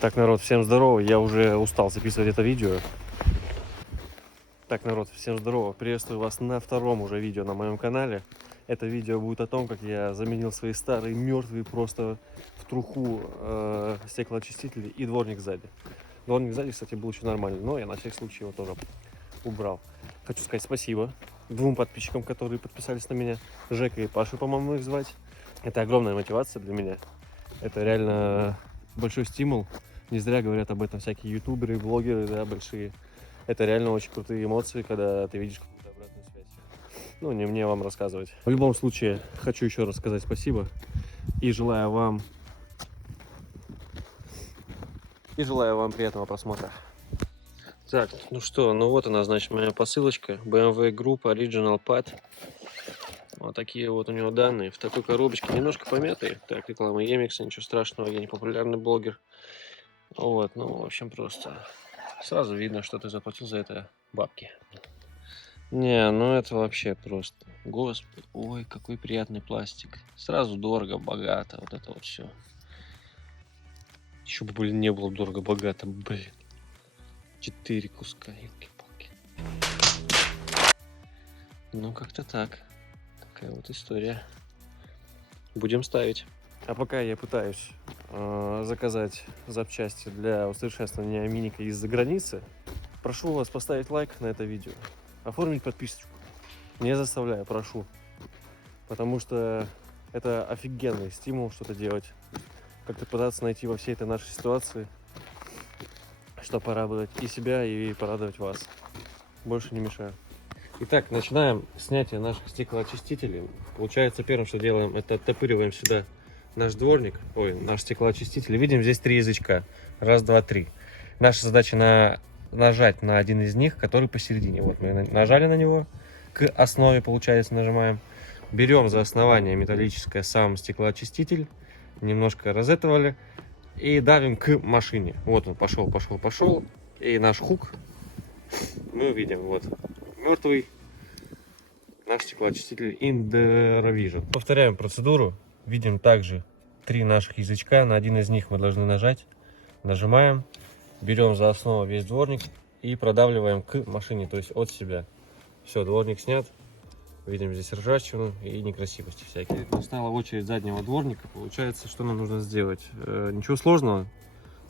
Так, народ, всем здорово. Я уже устал записывать это видео. Так, народ, всем здорово. Приветствую вас на втором уже видео на моем канале. Это видео будет о том, как я заменил свои старые мертвые просто в труху стеклоочистители и дворник сзади. Дворник сзади, кстати, был еще нормальный, но я на всякий случай его тоже убрал. Хочу сказать спасибо двум подписчикам, которые подписались на меня. Жека и Пашу, по-моему, их звать. Это огромная мотивация для меня. Это реально большой стимул. Не зря говорят об этом всякие ютуберы, блогеры, да, большие. Это реально очень крутые эмоции, когда ты видишь какую-то обратную связь. Ну, не мне вам рассказывать. В любом случае, хочу еще раз сказать спасибо. И желаю вам приятного просмотра. Так, ну что, ну вот она, значит, моя посылочка. BMW Group Original Pad. Вот такие вот у него данные. В такой коробочке, немножко помятые. Так, реклама Емикса, ничего страшного, я не популярный блогер. Вот, ну, в общем, просто сразу видно, что ты заплатил за это бабки. Не, ну это вообще просто. Господи, ой, какой приятный пластик. Сразу дорого, богато, вот это вот все. Еще бы, блин, не было дорого, богато, блин. 4 куска, елки-палки. Ну, как-то так. Такая вот история. Будем ставить. А пока я пытаюсь заказать запчасти для усовершенствования миника из-за границы, прошу вас поставить лайк на это видео, оформить подписочку. Не заставляю, прошу. Потому что это офигенный стимул что-то делать. Как-то пытаться найти во всей этой нашей ситуации, что порадовать и себя, и порадовать вас. Больше не мешаю. Итак, начинаем снятие наших стеклоочистителей. Получается, первым, что делаем, это оттопыриваем сюда наш дворник, наш стеклоочиститель. Видим здесь 3 язычка. Раз, два, три. Наша задача нажать на один из них, который посередине. Вот мы нажали на него, к основе, получается, нажимаем. Берем за основание металлическое сам стеклоочиститель, немножко розетовали и давим к машине. Вот он пошел. И наш хук мы увидим. Вот мертвый наш стеклоочиститель Inderavision. Повторяем процедуру. Видим также 3 наших язычка. На один из них мы должны нажать. Нажимаем. Берем за основу весь дворник и продавливаем к машине, то есть от себя. Все, дворник снят. Видим здесь ржавчину и некрасивости всякие. Настала очередь заднего дворника. Получается, что нам нужно сделать? Ничего сложного.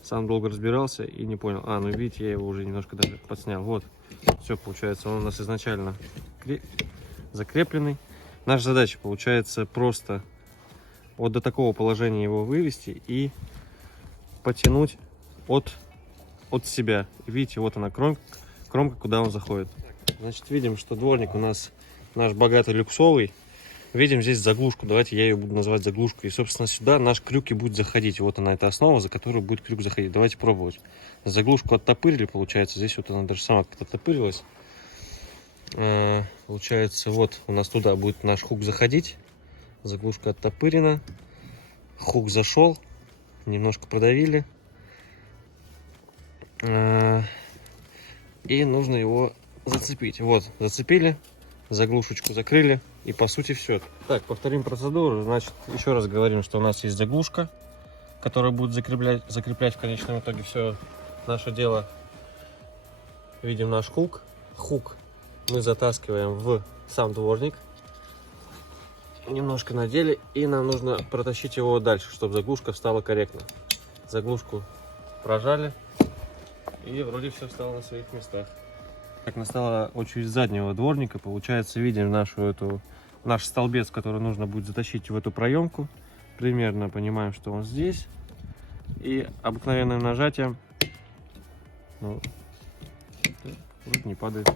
Сам долго разбирался и не понял. Ну видите, я его уже немножко даже подснял. Вот. Все, получается, он у нас изначально закрепленный. Наша задача, получается, просто вот до такого положения его вывести и потянуть от себя. Видите, вот она кромка, куда он заходит. Значит, видим, что дворник у нас наш богатый люксовый. Видим здесь заглушку. Давайте я ее буду называть заглушкой. И, собственно, сюда наш крюк и будет заходить. Вот она, эта основа, за которую будет крюк заходить. Давайте пробовать. Заглушку оттопырили, получается. Здесь вот она даже сама как-то оттопырилась. Получается, вот у нас туда будет наш хук заходить. Заглушка оттопырена. Хук зашел. Немножко продавили. И нужно его зацепить. Вот, зацепили. Заглушечку закрыли. И по сути все. Так, повторим процедуру. Значит, еще раз говорим, что у нас есть заглушка, которая будет закреплять в конечном итоге все наше дело. Видим наш хук. Хук мы затаскиваем в сам дворник. Немножко надели, и нам нужно протащить его дальше, чтобы заглушка встала корректно. Заглушку прожали, и вроде все встало на своих местах. Так, настала очередь заднего дворника. Получается, видим наш столбец, который нужно будет затащить в эту проемку. Примерно понимаем, что он здесь. И обыкновенным нажатием, вроде не падает.